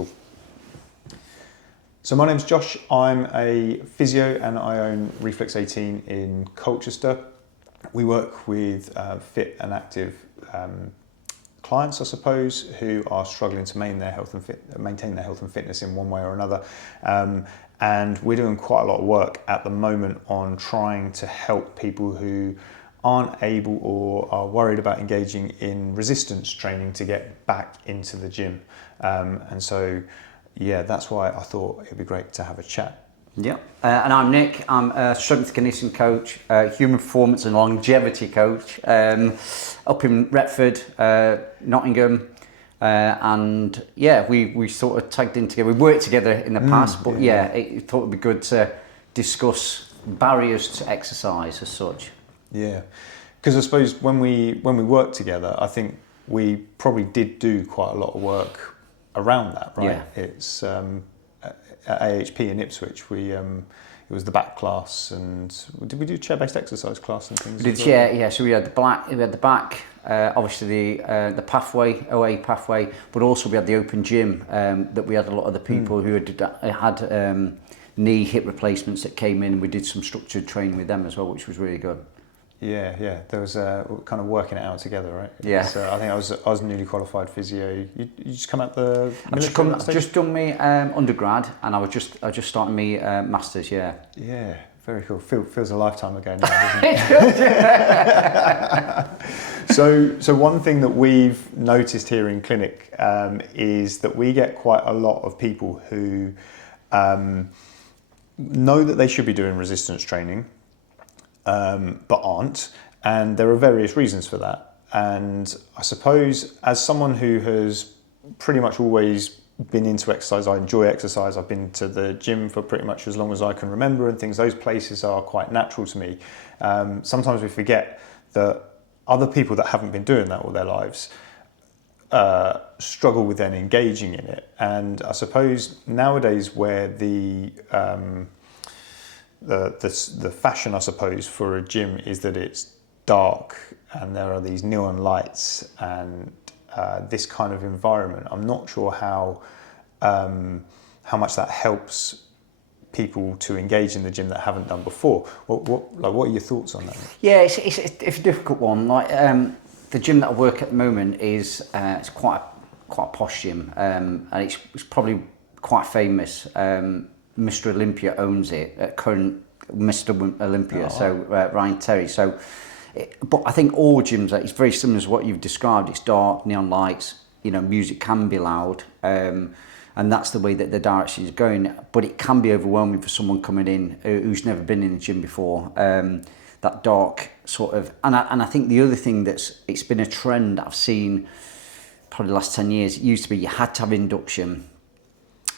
Cool. So my name's Josh. I'm a physio and I own Reflex 18 in Colchester. We work with fit and active clients, I suppose, who are struggling to maintain their health and fitness in one way or another. And we're doing quite a lot of work at the moment on trying to help people who aren't able or are worried about engaging in resistance training to get back into the gym. And so, yeah, that's why I thought it'd be great to have a chat. Yeah, and I'm Nick. I'm a strength and conditioning coach, human performance and longevity coach up in Retford, Nottingham. And yeah, we sort of tagged in together. We worked together in the past, but yeah, it thought it'd be good to discuss barriers to exercise as such. Yeah, because I suppose when we worked together, I think we probably did do quite a lot of work around that, right? Yeah. It's at AHP in Ipswich. It was the back class, and did we do chair-based exercise class and things? We did chair, yeah. So we had the back, obviously the pathway, OA pathway, but also we had the open gym that we had a lot of the people who had knee hip replacements that came in. We did some structured training with them as well, which was really good. Yeah. There was kind of working it out together, right? Yeah. So I think I was newly qualified physio. You just come out the military? I've just done me undergrad, and I was just starting me masters. Yeah. Yeah. Very cool. Feels a lifetime ago now, doesn't it? So one thing that we've noticed here in clinic is that we get quite a lot of people who know that they should be doing resistance training, but aren't, and there are various reasons for that. And I suppose as someone who has pretty much always been into exercise, I enjoy exercise, I've been to the gym for pretty much as long as I can remember and things, those places are quite natural to me. Sometimes we forget that other people that haven't been doing that all their lives struggle with then engaging in it. And I suppose nowadays where the fashion, I suppose, for a gym is that it's dark and there are these neon lights and this kind of environment. I'm not sure how much that helps people to engage in the gym that haven't done before. What are your thoughts on that? Yeah, it's a difficult one. Like the gym that I work at the moment is it's quite a posh gym, and it's probably quite famous. Mr. Olympia owns it, current Mr. Olympia, so Ryan Terry. So, but I think all gyms, it's very similar to what you've described. It's dark, neon lights, music can be loud, and that's the way that the direction is going. But it can be overwhelming for someone coming in who's never been in the gym before. That dark sort of, and I think the other thing it's been a trend I've seen probably the last 10 years. It used to be you had to have induction,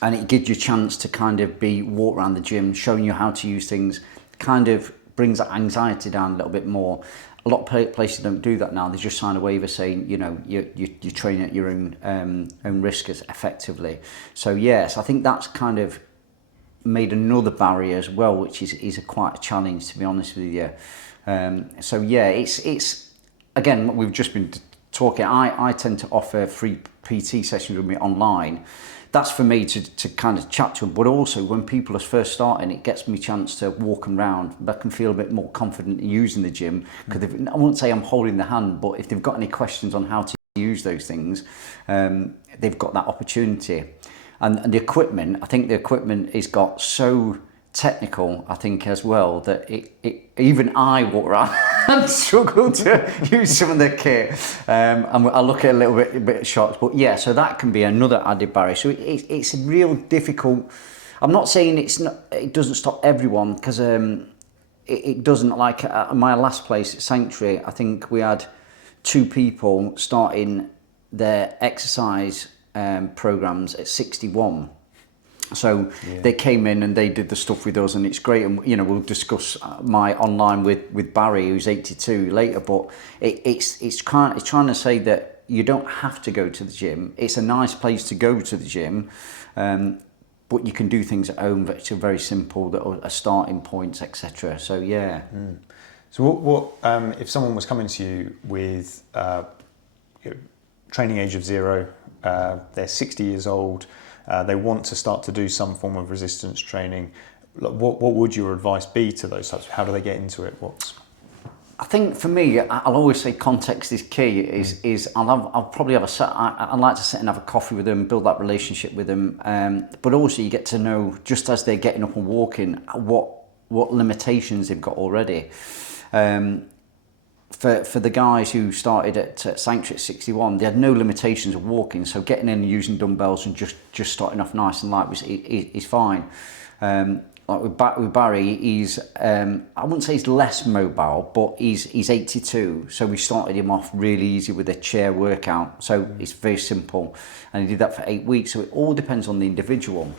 and it gives you a chance to kind of walk around the gym, showing you how to use things, kind of brings that anxiety down a little bit more. A lot of places don't do that now. They just sign a waiver saying, you train at your own risk effectively. So yes, I think that's kind of made another barrier as well, which is quite a challenge, to be honest with you. So yeah, it's again, we've just been talking. I tend to offer free PT sessions with me online. That's for me to kind of chat to them, but also when people are first starting, it gets me a chance to walk them around. I can feel a bit more confident in using the gym, because I won't say I'm holding the hand, but if they've got any questions on how to use those things, they've got that opportunity. And the equipment, I think the equipment has got so technical, I think, as well, that even I walk around and struggle to use some of the kit. And I look at a bit shocked, but yeah, so that can be another added barrier. So it's a real difficult. I'm not saying it doesn't stop everyone, because it doesn't. Like at my last place, Sanctuary, I think we had 2 people starting their exercise programs at 61. So they came in and they did the stuff with us, and it's great. And we'll discuss my online with Barry, who's 82 later. But it's trying to say that you don't have to go to the gym. It's a nice place to go to the gym, but you can do things at home which are very simple, that are starting points, etc. So yeah. So what if someone was coming to you with training age of 0, they're 60 years old, they want to start to do some form of resistance training. What would your advice be to those types? How do they get into it? I think for me, I'll always say context is key. I'll probably have I'd like to sit and have a coffee with them, build that relationship with them. But also you get to know, just as they're getting up and walking, what limitations they've got already. For the guys who started at Sanctuary at 61, they had no limitations of walking. So getting in and using dumbbells and just starting off nice and light is fine. Like with Barry, he's I wouldn't say he's less mobile, but he's 82, so we started him off really easy with a chair workout. So it's very simple, and he did that for 8 weeks. So it all depends on the individual.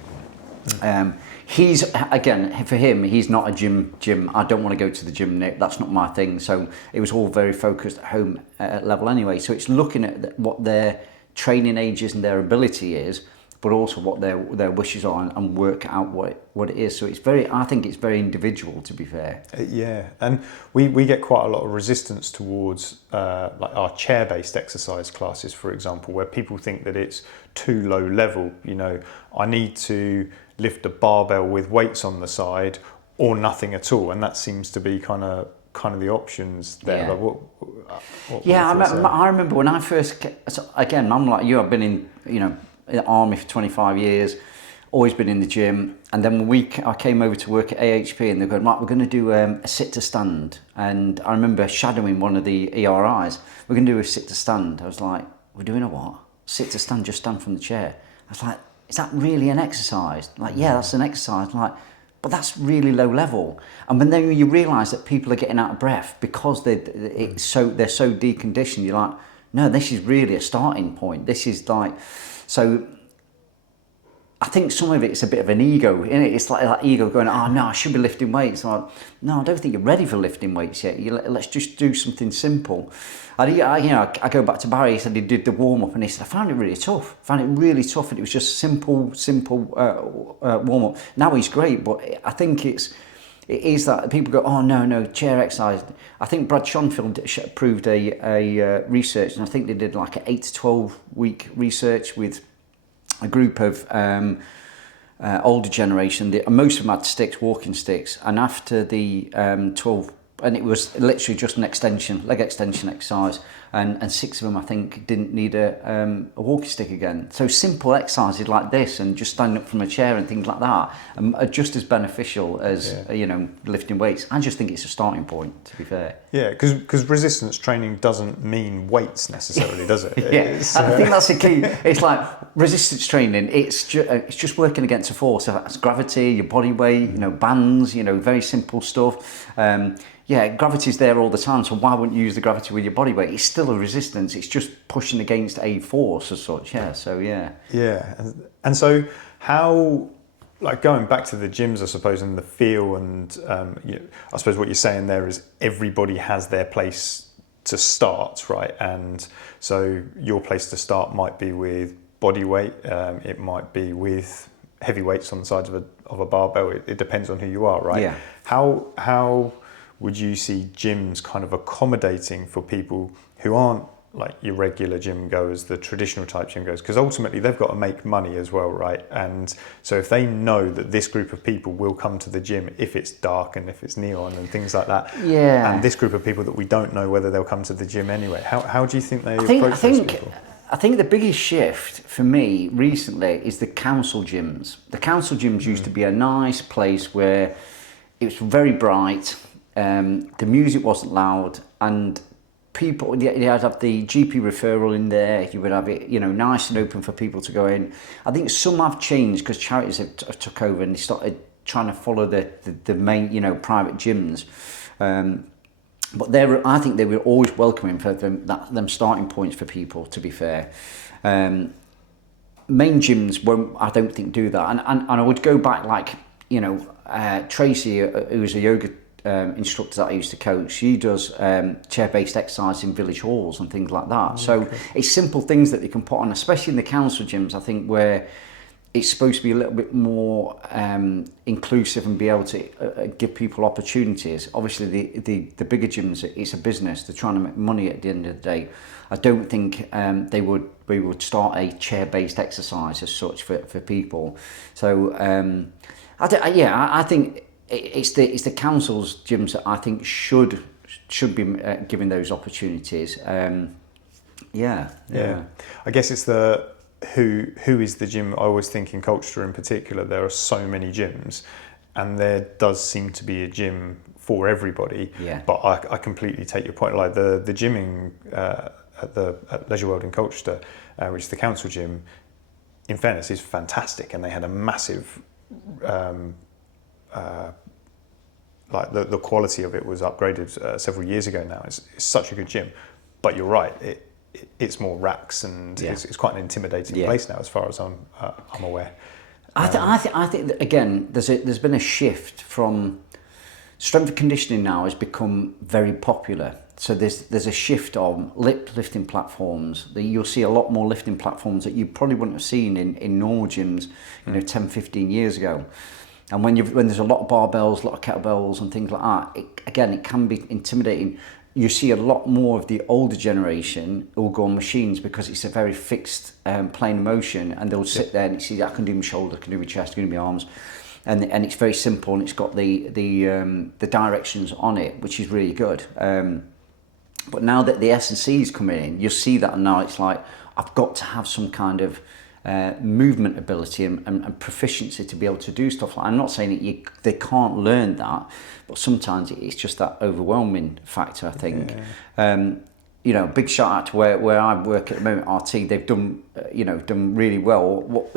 He's, again, for him, he's not a gym. I don't want to go to the gym, Nick. That's not my thing. So it was all very focused at home level anyway. So it's looking at what their training age is and their ability is, but also what their wishes are, and work out what it is. So I think it's very individual, to be fair. Yeah, and we get quite a lot of resistance towards like our chair-based exercise classes, for example, where people think that it's too low level. You know, I need to lift a barbell with weights on the side or nothing at all, and that seems to be kind of the options there. Yeah. Like I remember when I first, again, I'm like you, I've been in the army for 25 years, always been in the gym, and then I came over to work at AHP, and they're going, right, we're going to do a sit to stand. And I remember shadowing one of the ERIs. We're going to do a sit to stand. I was like, we're doing a what? Sit to stand, just stand from the chair. I was like, is that really an exercise? Like, yeah, that's an exercise. I'm like, but that's really low level. And when then you realise that people are getting out of breath because they're so deconditioned, you're like, no, this is really a starting point. This is like, so I think some of it's a bit of an ego, isn't it? It's like that ego going, oh no, I should be lifting weights. I'm like, no, I don't think you're ready for lifting weights yet. Let's just do something simple. I go back to Barry. He said he did the warm up, and he said I found it really tough. And it was just simple warm up. Now he's great, but I think it is that people go, oh no, chair exercise. I think Brad Schonfield proved a research, and I think they did like an 8 to 12 week research with a group of older generation. Most of them had sticks, walking sticks, and after the 12, and it was literally just an leg extension exercise, and 6 of them I think didn't need a walking stick again. So simple exercises like this and just standing up from a chair and things like that are just as beneficial as lifting weights. I just think it's a starting point, to be fair. Yeah, because resistance training doesn't mean weights necessarily, does it? Yeah, and I think that's the key. It's like resistance training. It's just working against a force. So that's gravity, your body weight, bands, very simple stuff. Gravity's there all the time, so why wouldn't you use the gravity with your body weight? It's still a resistance, it's just pushing against a force as such, Yeah, and so how, like going back to the gyms, I suppose, and the feel, and I suppose what you're saying there is everybody has their place to start, right? And so your place to start might be with body weight, it might be with heavy weights on the sides of a barbell, it depends on who you are, right? Yeah. How would you see gyms kind of accommodating for people who aren't like your regular gym goers, the traditional type gym goers? Because ultimately they've got to make money as well, right? And so if they know that this group of people will come to the gym if it's dark and if it's neon and things like that, and this group of people that we don't know whether they'll come to the gym anyway, how do you think they approach those people? I think the biggest shift for me recently is the council gyms. The council gyms used to be a nice place where it was very bright, the music wasn't loud, and people, you'd have the GP referral in there, you would have it, nice and open for people to go in. I think some have changed because charities have took over and they started trying to follow the main, private gyms. But I think they were always welcoming for them starting points for people, to be fair. Main gyms won't, I don't think, do that. And I would go back Tracy, who's a yoga instructor that I used to coach, she does chair-based exercise in village halls and things like that. So it's simple things that they can put on, especially in the council gyms, I think, where it's supposed to be a little bit more inclusive and be able to give people opportunities. Obviously, the bigger gyms, it's a business. They're trying to make money at the end of the day. I don't think we would start a chair-based exercise as such for people. So I think it's the council's gyms that I think should be given those opportunities. Yeah. I guess it's the who is the gym. I always think in Colchester in particular, there are so many gyms, and there does seem to be a gym for everybody. Yeah. But I completely take your point. Like the gymming at Leisure World in Colchester, which is the council gym, in fairness, is fantastic, and they had a massive. Like the quality of it was upgraded several years ago now. It's such a good gym, but you're right. It's more racks, and it's quite an intimidating place now, as far as I'm aware. I think that, again, there's been a shift from strength and conditioning now has become very popular. So there's a shift on lifting platforms. You'll see a lot more lifting platforms that you probably wouldn't have seen in normal gyms, 10, 15 years ago. And when there's a lot of barbells, a lot of kettlebells and things like that, it can be intimidating. You see a lot more of the older generation who will go on machines because it's a very fixed plane of motion, and they'll sit there and see, I can do my shoulder, I can do my chest, I can do my arms, and it's very simple, and it's got the directions on it, which is really good. But now that the S&C's come in, you'll see that now it's like, I've got to have some kind of movement ability and proficiency to be able to do stuff. I'm not saying that they can't learn that, but sometimes it's just that overwhelming factor, I think. Yeah. Big shout out to where I work at the moment, RT. They've done really well.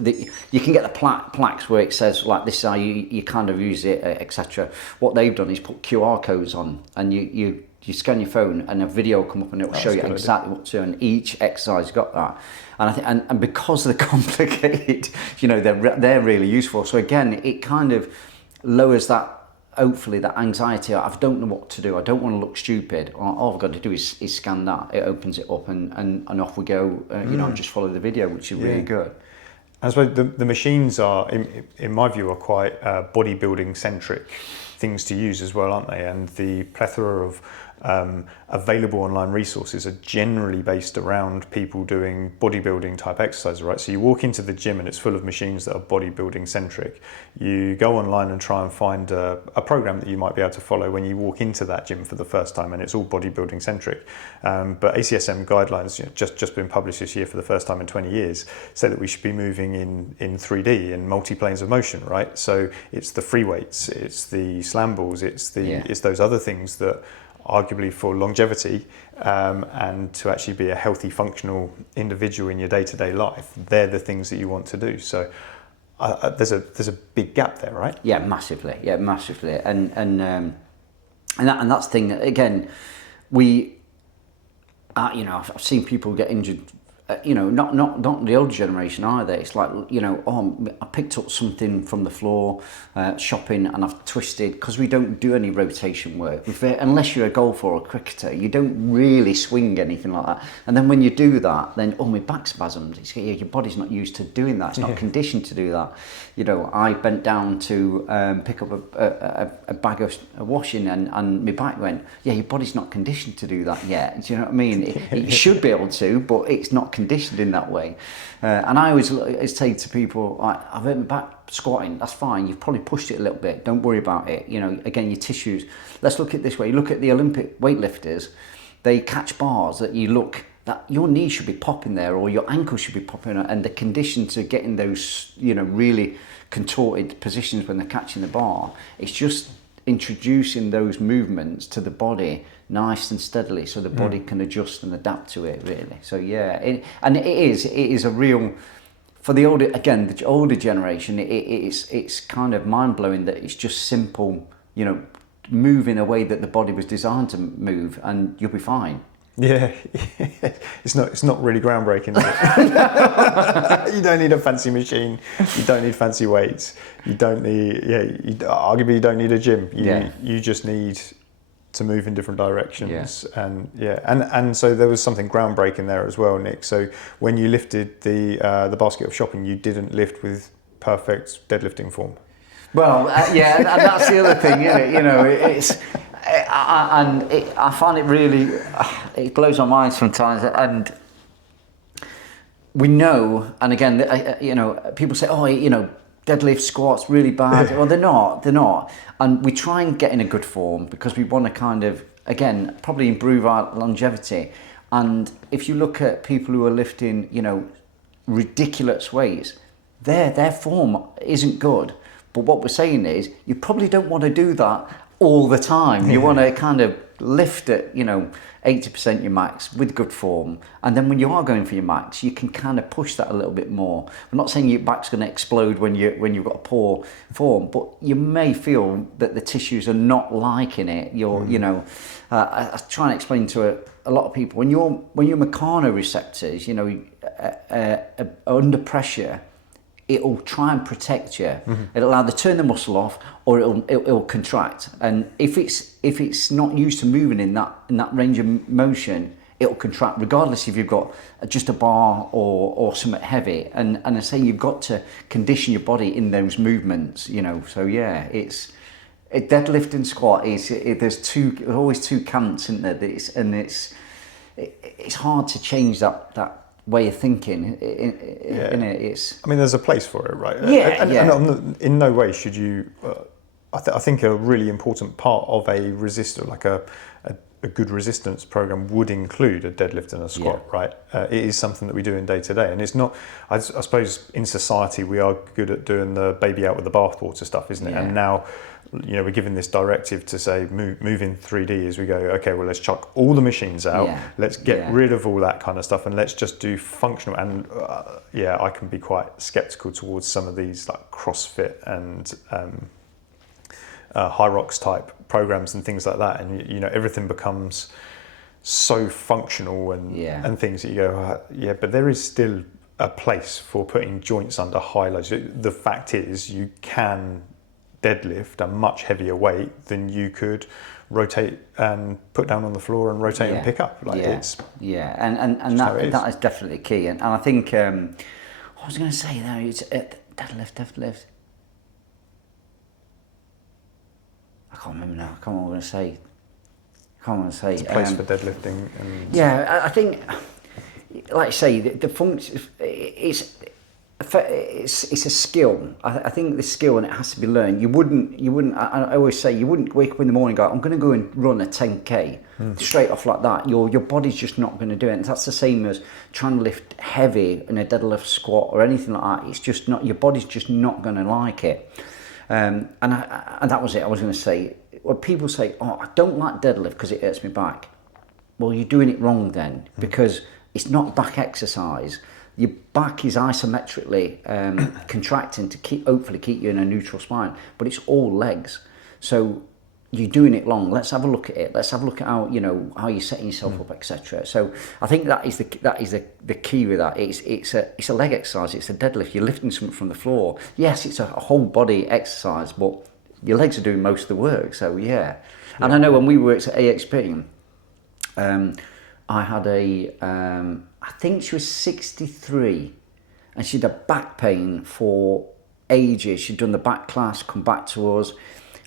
You can get the plaques where it says like, this is how you kind of use it, etc. What they've done is put QR codes on, and you scan your phone and a video will come up and it will show you exactly what to do, and each exercise got that. And I think, and because they're complicated, they're really useful. So again, it kind of lowers that, hopefully, that anxiety. I don't know what to do. I don't want to look stupid. All I've got to do is scan that. It opens it up and off we go. Just follow the video, which is really good. I suppose the machines are, in my view, are quite bodybuilding centric things to use as well, aren't they? And the plethora of available online resources are generally based around people doing bodybuilding type exercises, right? So you walk into the gym and it's full of machines that are bodybuilding centric. You go online and try and find a program that you might be able to follow when you walk into that gym for the first time, and it's all bodybuilding centric. But ACSM guidelines, just been published this year for the first time in 20 years, say that we should be moving in 3D, in multi-planes of motion, right? So it's the free weights, it's the slam balls, it's those other things that arguably for longevity and to actually be a healthy, functional individual in your day-to-day life, they're the things that you want to do. So there's a big gap there, right? Yeah, massively. And that's the thing that, again, I've seen people get injured. Not the older generation either. It's like, I picked up something from the floor shopping and I've twisted, because we don't do any rotation work. Unless you're a golfer or a cricketer, you don't really swing anything like that. And then when you do that, then, my back spasms. Your body's not used to doing that. It's not conditioned to do that. I bent down to pick up a bag of washing and my back went, your body's not conditioned to do that yet. Do you know what I mean? It should be able to, but it's not conditioned in that way. And I always say to people, I've hurt my back squatting, that's fine, you've probably pushed it a little bit, don't worry about it. Again, your tissues, let's look at it this way. You look at the Olympic weightlifters, they catch bars that your knee should be popping there, or your ankle should be popping, and the condition to get in those really contorted positions when they're catching the bar, it's just introducing those movements to the body nice and steadily, so the body can adjust and adapt to it, really. So it is a real, for the older generation, it's kind of mind-blowing that it's just simple, move in a way that the body was designed to move, and you'll be fine. Yeah, it's not really groundbreaking, is it? You don't need a fancy machine. You don't need fancy weights. You don't need, arguably you don't need a gym. You just need to move in different directions. And so there was something groundbreaking there as well, Nick. So when you lifted the basket of shopping, you didn't lift with perfect deadlifting form? Well, yeah, and that's the other thing, isn't it? You know, I find it really, it blows my mind sometimes. And we know, and again, you know, people say, oh, you know, deadlift, squats, really bad. Well, they're not. And we try and get in a good form because we want to kind of, again, probably improve our longevity. And if you look at people who are lifting, you know, ridiculous weights, their form isn't good. But what we're saying is, you probably don't want to do that all the time. You want to kind of lift at, you know, 80% your max with good form. And then when you are going for your max, you can kind of push that a little bit more. I'm not saying your back's going to explode when you've got a poor form, but you may feel that the tissues are not liking it. You know, I try and explain to a lot of people, when your mechanoreceptors, you know, are under pressure, it'll try and protect you. It'll either turn the muscle off or it'll contract. And if it's not used to moving in that range of motion, it'll contract regardless if you've got just a bar or something heavy. And I say you've got to condition your body in those movements, you know. So yeah, it's a deadlift and squat there's always two camps, isn't there? It's hard to change that way of thinking. I mean, there's a place for it, right? And in no way should you. I think a really important part of a resistor, like a good resistance program, would include a deadlift and a squat, right? It is something that we do in day to day, and it's not. I suppose in society we are good at doing the baby out with the bathwater stuff, isn't it? And now, you know, we're given this directive to say move in 3D as we go, okay, well, let's chuck all the machines out, let's get rid of all that kind of stuff, and let's just do functional. And I can be quite skeptical towards some of these like CrossFit and High Rocks type programs and things like that, and you know, everything becomes so functional and things that you go, but there is still a place for putting joints under high loads. The fact is, you can deadlift a much heavier weight than you could rotate and put down on the floor and rotate and pick up. Like and that is definitely key. And I think what was I going to say now? It's deadlift. I can't remember now. I can't remember what I was going to say. It's a place for deadlifting. And I think, like I say, the function it's a skill. I think the skill, and it has to be learned. You wouldn't. I always say you wouldn't wake up in the morning and go, I'm going to go and run a 10k straight off like that. Your body's just not going to do it. And that's the same as trying to lift heavy in a deadlift, squat, or anything like that. It's just not. Your body's just not going to like it. And that was it. I was going to say, when people say, "Oh, I don't like deadlift because it hurts my back," well, you're doing it wrong then, because it's not back exercise. Your back is isometrically contracting to hopefully keep you in a neutral spine, but it's all legs. So you're doing it wrong. Let's have a look at it. Let's have a look at how you're setting yourself up, etc. So I think that is the key with that. It's a leg exercise. It's a deadlift. You're lifting something from the floor. Yes, it's a whole body exercise, but your legs are doing most of the work. So yeah. And I know when we worked at AXP, I had I think she was 63, and she'd had back pain for ages. She'd done the back class, come back to us,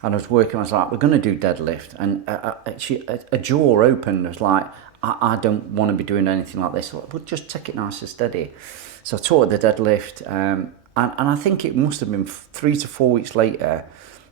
and I was working. I was like, we're going to do deadlift, and a jaw opened. I was like, I don't want to be doing anything like this. But just take it nice and steady. So I taught her the deadlift, and I think it must have been 3 to 4 weeks later,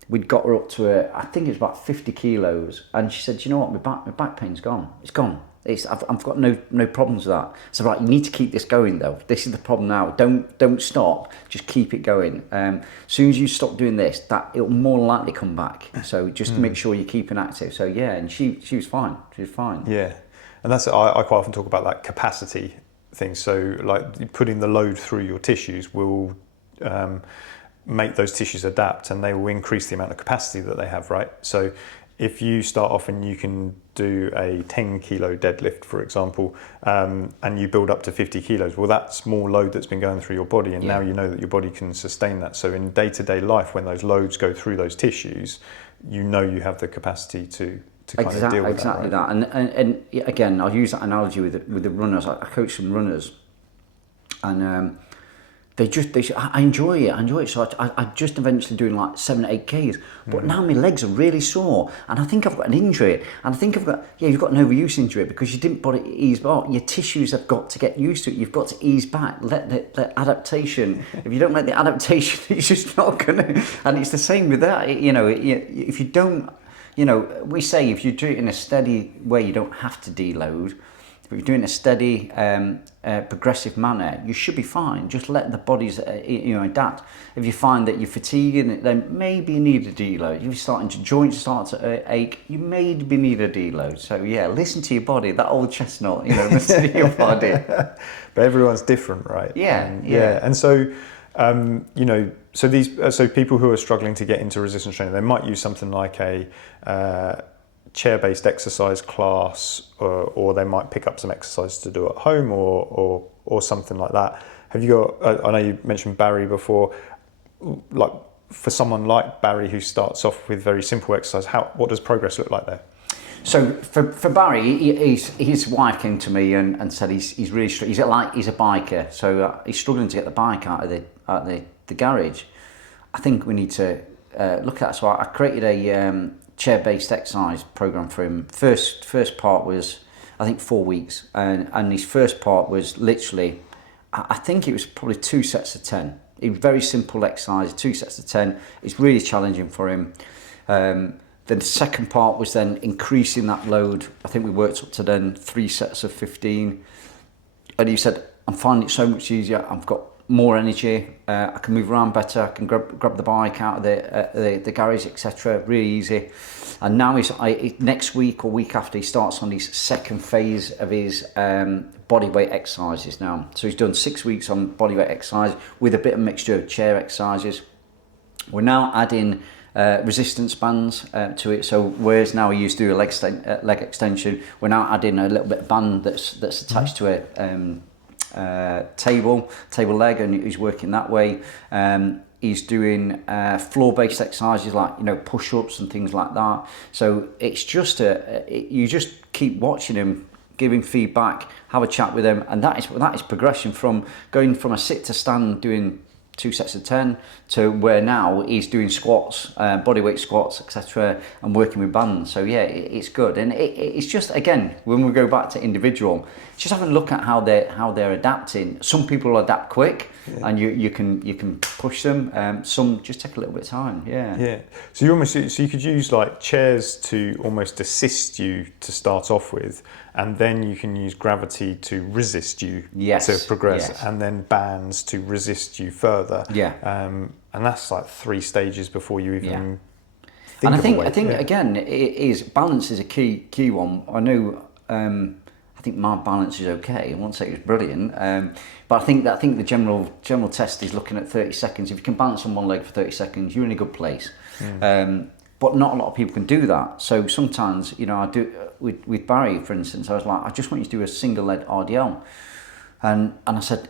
we'd got her up to I think it was about 50 kilos, and she said, you know what, my back pain's gone. It's gone. I've got no problems with that. So right, you need to keep this going though. This is the problem now. Don't stop. Just keep it going. As soon as you stop doing this, that it'll more likely come back. So just make sure you're keeping active. So yeah, and she was fine. She was fine. Yeah, and that's I quite often talk about that capacity thing. So like putting the load through your tissues will make those tissues adapt, and they will increase the amount of capacity that they have. Right. So if you start off and you can do a 10 kilo deadlift, for example, and you build up to 50 kilos, well, that's more load that's been going through your body, and now you know that your body can sustain that. So in day-to-day life, when those loads go through those tissues, you know you have the capacity to kind of deal with exactly that. Right? And again, I'll use that analogy with the runners. I coach some runners, and I enjoy it. So I just eventually doing like 7 or 8 Ks. But now my legs are really sore, and I think I've got an injury. And I think you've got an overuse injury because you didn't body ease back. Your tissues have got to get used to it. You've got to ease back. Let the adaptation. If you don't let the adaptation, it's just not gonna. And it's the same with that. If you don't, we say if you do it in a steady way, you don't have to deload. If you're doing a steady, progressive manner, you should be fine. Just let the bodies, adapt. If you find that you're fatiguing, then maybe you need a deload. If you're starting to joints start to ache, you maybe need a deload. So yeah, listen to your body. That old chestnut, listen to your body. But everyone's different, right? Yeah. And so, so people who are struggling to get into resistance training, they might use something like a chair-based exercise class, or they might pick up some exercise to do at home, or something like that. Have you got? I know you mentioned Barry before. Like for someone like Barry who starts off with very simple exercise, what does progress look like there? So for Barry, his wife came to me and said he's really he's a biker, so he's struggling to get the bike out of the garage. I think we need to look at that. So I created a chair-based exercise program for him. First part was, I think, 4 weeks, and his first part was literally, I think it was probably 2 sets of 10. It was very simple exercise, 2 sets of 10. It's really challenging for him. The second part was then increasing that load. I think we worked up to then 3 sets of 15. And he said, I'm finding it so much easier. I've got more energy. I can move around better. I can grab the bike out of the garage, etc. Really easy. And now next week or week after, he starts on his second phase of his bodyweight exercises now. So he's done 6 weeks on bodyweight exercise with a bit of mixture of chair exercises. We're now adding resistance bands to it. So whereas now we used to do a leg extension, we're now adding a little bit of band that's attached to a table leg, and he's working that way. He's doing floor-based exercises like push-ups and things like that. So it's just you just keep watching him, giving feedback, have a chat with him, and that is progression from going from a sit to stand doing 2 sets of 10 to where now he's doing squats, bodyweight squats, etc., and working with bands. So yeah, it's good, and it's just, again, when we go back to individual, just having a look at how they're adapting. Some people will adapt quick, and you can push them. Some just take a little bit of time. Yeah. So you could use like chairs to almost assist you to start off with, and then you can use gravity to resist you to progress, and then bands to resist you further. And that's like 3 stages before you even think. And I think again, balance is a key one. I know. I think my balance is okay. I won't say it was brilliant, but I think the general test is looking at 30 seconds. If you can balance on one leg for 30 seconds, you're in a good place. But not a lot of people can do that. So sometimes, I do with Barry, for instance. I was like, I just want you to do a single leg RDL, and I said,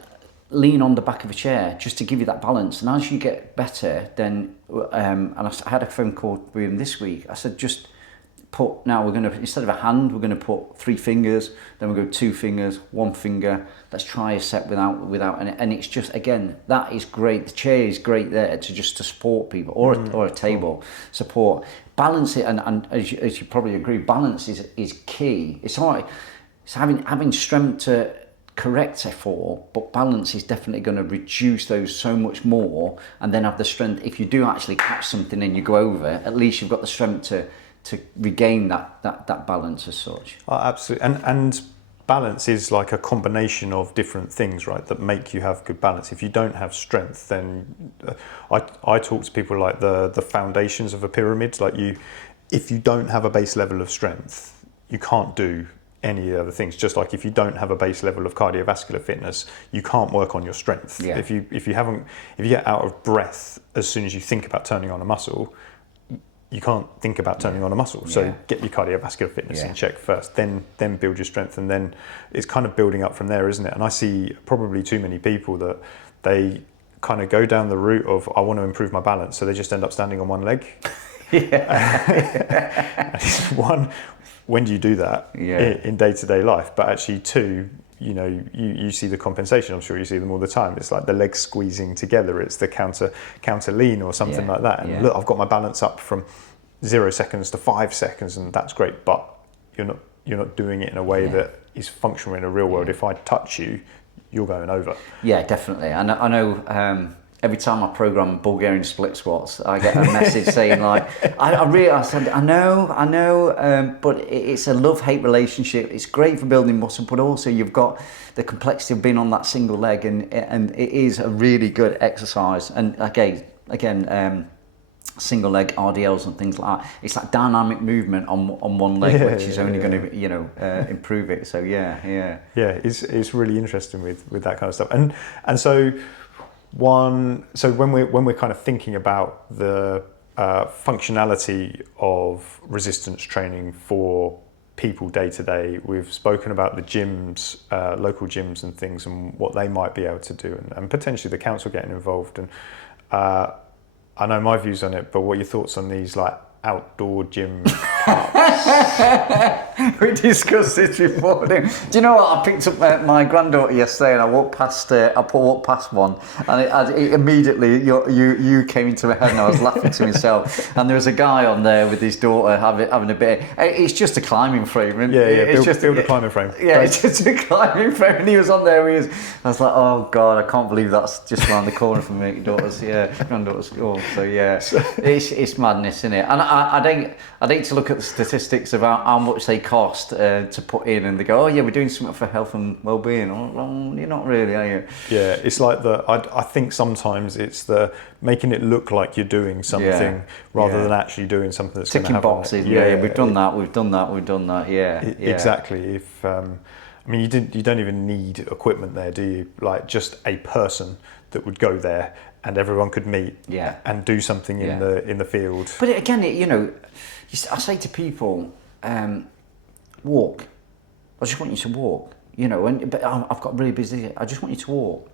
lean on the back of a chair just to give you that balance. And as you get better, then and I had a phone call with him this week. I said, just we're going to, instead of a hand, we're going to put 3 fingers, then we'll go 2 fingers, 1 finger. Let's try a set without, and it's just, again, that is great. The chair is great there to support people, or a table support. Balance it, and as you probably agree, balance is key. It's all right. It's having strength to correct a fall, but balance is definitely going to reduce those so much more, and then have the strength. If you do actually catch something and you go over, at least you've got the strength to regain that balance as such. Oh, absolutely. And balance is like a combination of different things, right, that make you have good balance. If you don't have strength, then I talk to people like the foundations of a pyramid. Like if you don't have a base level of strength, you can't do any other things. Just like if you don't have a base level of cardiovascular fitness, you can't work on your strength. If you get out of breath as soon as you think about turning on a muscle, you can't think about turning on a muscle. So get your cardiovascular fitness in check first, then build your strength, and then it's kind of building up from there, isn't it? And I see probably too many people that they kind of go down the route of, I want to improve my balance, so they just end up standing on one leg. One, when do you do that in day-to-day life? But actually, 2, you know, you see the compensation. I'm sure you see them all the time. It's like the legs squeezing together. It's the counter lean or something like that. And look, I've got my balance up from 0 seconds to 5 seconds, and that's great. But you're not doing it in a way that is functional in a real world. If I touch you, you're going over. Yeah, definitely. And I know every time I program Bulgarian split squats, I get a message saying like, I said, I know, but it's a love-hate relationship. It's great for building muscle, but also you've got the complexity of being on that single leg, and it is a really good exercise. And again, single leg RDLs and things like that. It's like dynamic movement on one leg, which is only going to improve it. So yeah. It's really interesting with that kind of stuff. And so when we're kind of thinking about the functionality of resistance training for people day to day, we've spoken about the gyms, local gyms and things, and what they might be able to do, and potentially the council getting involved. And I know my views on it, but what are your thoughts on these like outdoor gym parks? We discussed this before. Do you know what? I picked up my granddaughter yesterday, and I walked past one, and it immediately you came into my head, and I was laughing to myself. And there was a guy on there with his daughter having a bit. It's just a climbing frame, isn't it? Build a climbing frame. Yeah, it's just a climbing frame, and he was on there. I was like, oh god, I can't believe that's just around the corner from my granddaughter's school. So yeah, it's madness, isn't it? And I'd hate to look at the statistics about how much they cost to put in, and they go, oh yeah, we're doing something for health and well-being. Oh, you're not really, are you? Yeah, it's like I think sometimes it's the making it look like you're doing something rather than actually doing something that's ticking boxes. We've done that. Yeah, exactly. If I mean, you don't even need equipment there, do you? Like just a person that would go there, and everyone could meet and do something in the field. But again, I say to people, walk. I just want you to walk. But I've got really busy. I just want you to walk.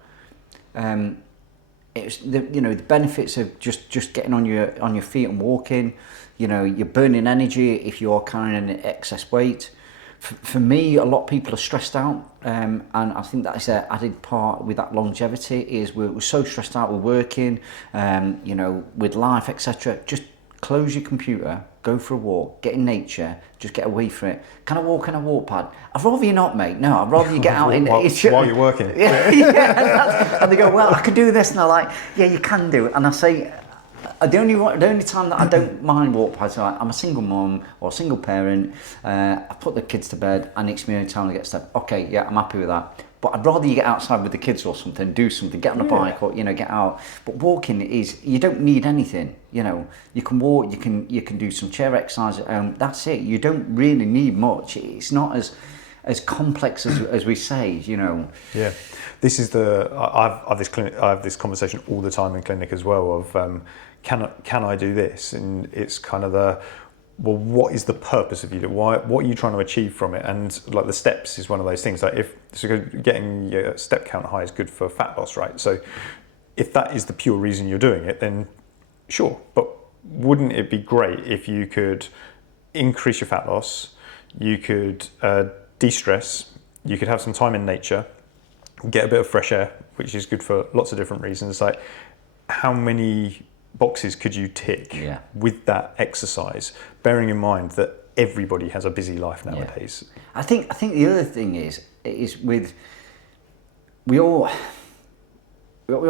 It's the benefits of just getting on your feet and walking. You're burning energy if you're carrying an excess weight. For me, a lot of people are stressed out, and I think that is an added part with that longevity. Is we're so stressed out, we're working, with life, etc. Just close your computer, go for a walk, get in nature, just get away from it. Can I walk on a walk pad? I'd rather you not, mate. No, I'd rather you get out in while you're working. And they go, well, I could do this, and I'm like, yeah, you can do it. And I say, the only time that I don't mind walk pads, I'm a single mum or a single parent. I put the kids to bed, and it's my only time to get stuff. Okay, yeah, I'm happy with that. But I'd rather you get outside with the kids or something, do something, get on a bike or get out. But walking you don't need anything. You can walk, you can do some chair exercise at home. That's it. You don't really need much. It's not as complex as we say. Yeah, this is I have this conversation all the time in clinic as well of can I do this? And it's kind of well, what is the purpose of you? What are you trying to achieve from it? And like the steps is one of those things. Like getting your step count high is good for fat loss, right? So if that is the pure reason you're doing it, then sure. But wouldn't it be great if you could increase your fat loss, you could de-stress, you could have some time in nature, get a bit of fresh air, which is good for lots of different reasons. Like how many boxes could you tick with that exercise, bearing in mind that everybody has a busy life nowadays? I think the other thing is with we all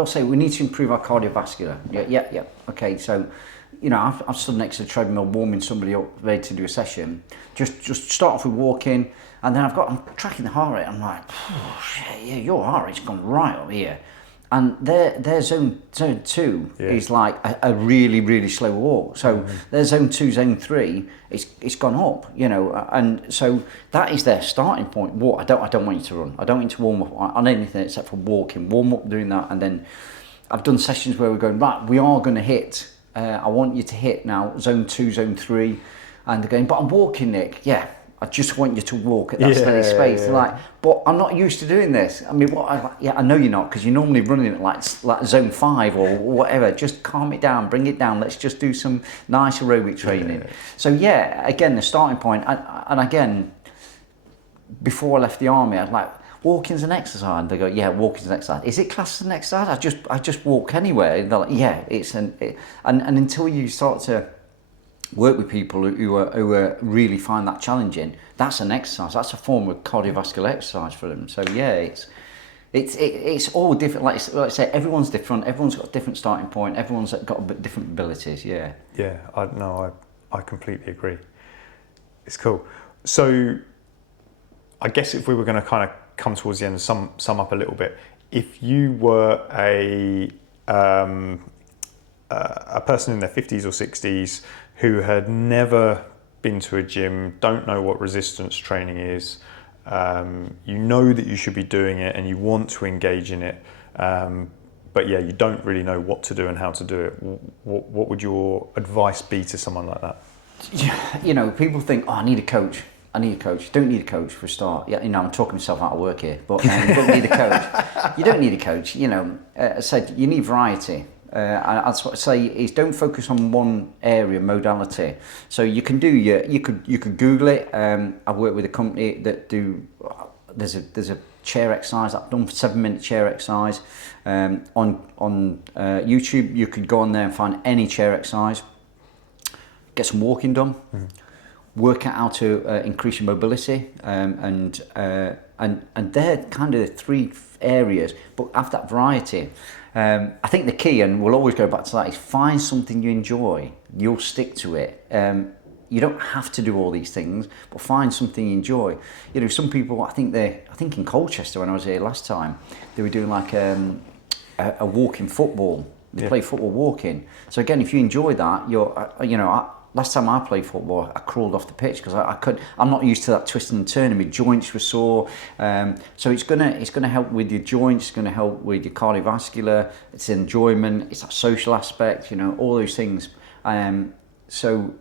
say we need to improve our cardiovascular. Yeah. Okay, so I've stood next to the treadmill warming somebody up ready to do a session. Just start off with walking, and then I'm tracking the heart rate. I'm like, your heart rate's gone right up here. And their zone 2 is like a really, really slow walk. So their zone 2, zone 3, it's gone up, and so that is their starting point. Walk. I don't want you to run. I don't want you to warm up on anything except for walking. Warm up doing that, and then I've done sessions where we're going, right, we are going to hit. I want you to hit now zone 2, zone 3, and they're going, but I'm walking, Nick. Yeah. I just want you to walk at that steady space. They're like, but I'm not used to doing this. I mean, I know you're not, because you're normally running at like zone 5 or whatever. Just calm it down, bring it down. Let's just do some nice aerobic training. Yeah. So again, the starting point, and again, before I left the army, I'd like, walking's an exercise. And they go, yeah, walking's an exercise. Is it classed as an exercise? I just walk anywhere. And they're like, yeah, and until you start to work with people who really find that challenging, that's an exercise. That's a form of cardiovascular exercise for them. So yeah, it's all different. Like I say, everyone's different. Everyone's got a different starting point. Everyone's got a bit different abilities. Yeah. Yeah, I completely agree. It's cool. So I guess if we were going to kind of come towards the end and sum up a little bit, if you were a person in their 50s or 60s who had never been to a gym, don't know what resistance training is, you know that you should be doing it and you want to engage in it, but yeah, you don't really know what to do and how to do it, what would your advice be to someone like that? You know, people think, oh, I need a coach. You don't need a coach for a start. Yeah, you know, I'm talking myself out of work here, but you don't need a coach. You don't need a coach. You know, I said you need variety. That's what I say is don't focus on one area, modality. So you can do you could Google it. I work with a company that do. There's a chair exercise. I've done 7-minute chair exercise on YouTube. You could go on there and find any chair exercise. Get some walking done. Mm-hmm. Work out how to increase your mobility, and they're kind of 3 areas, but have that variety. I think the key, and we'll always go back to that, is find something you enjoy. You'll stick to it. You don't have to do all these things, but find something you enjoy. You know, some people, I think in Colchester when I was here last time, they were doing like a walking football. They play football walking. So again, if you enjoy that, last time I played football, I crawled off the pitch because I'm not used to that twisting and turning. My joints were sore. So it's gonna help with your joints. It's gonna help with your cardiovascular. It's enjoyment. It's that social aspect. You know, all those things. So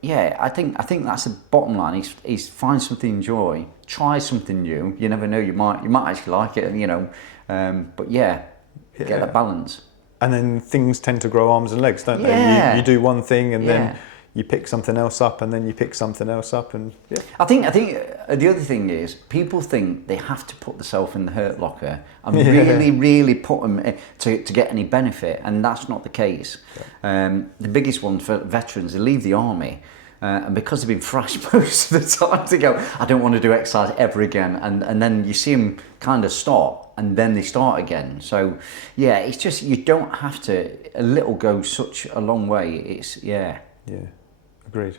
yeah, I think that's the bottom line. Is find something you enjoy. Try something new. You never know. You might actually like it. You know, but get that balance. And then things tend to grow arms and legs, don't they? You do one thing and then you pick something else up, and then you pick something else up, and I think the other thing is people think they have to put themselves in the hurt locker and really put them to get any benefit, and that's not the case. The biggest one for veterans, they leave the army. And because they've been thrashed most of the time, they go, I don't want to do exercise ever again. And then you see them kind of stop, and then they start again. So, yeah, it's just, you don't have to, a little goes such a long way. It's, Yeah, agreed.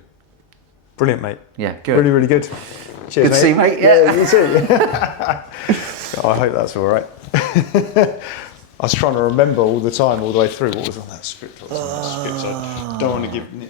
Brilliant, mate. Yeah, good. Really, really good. Cheers, good to see you, mate. Yeah, you too. I hope that's all right. I was trying to remember all the time, all the way through, what was on that script. So I don't want to give Nick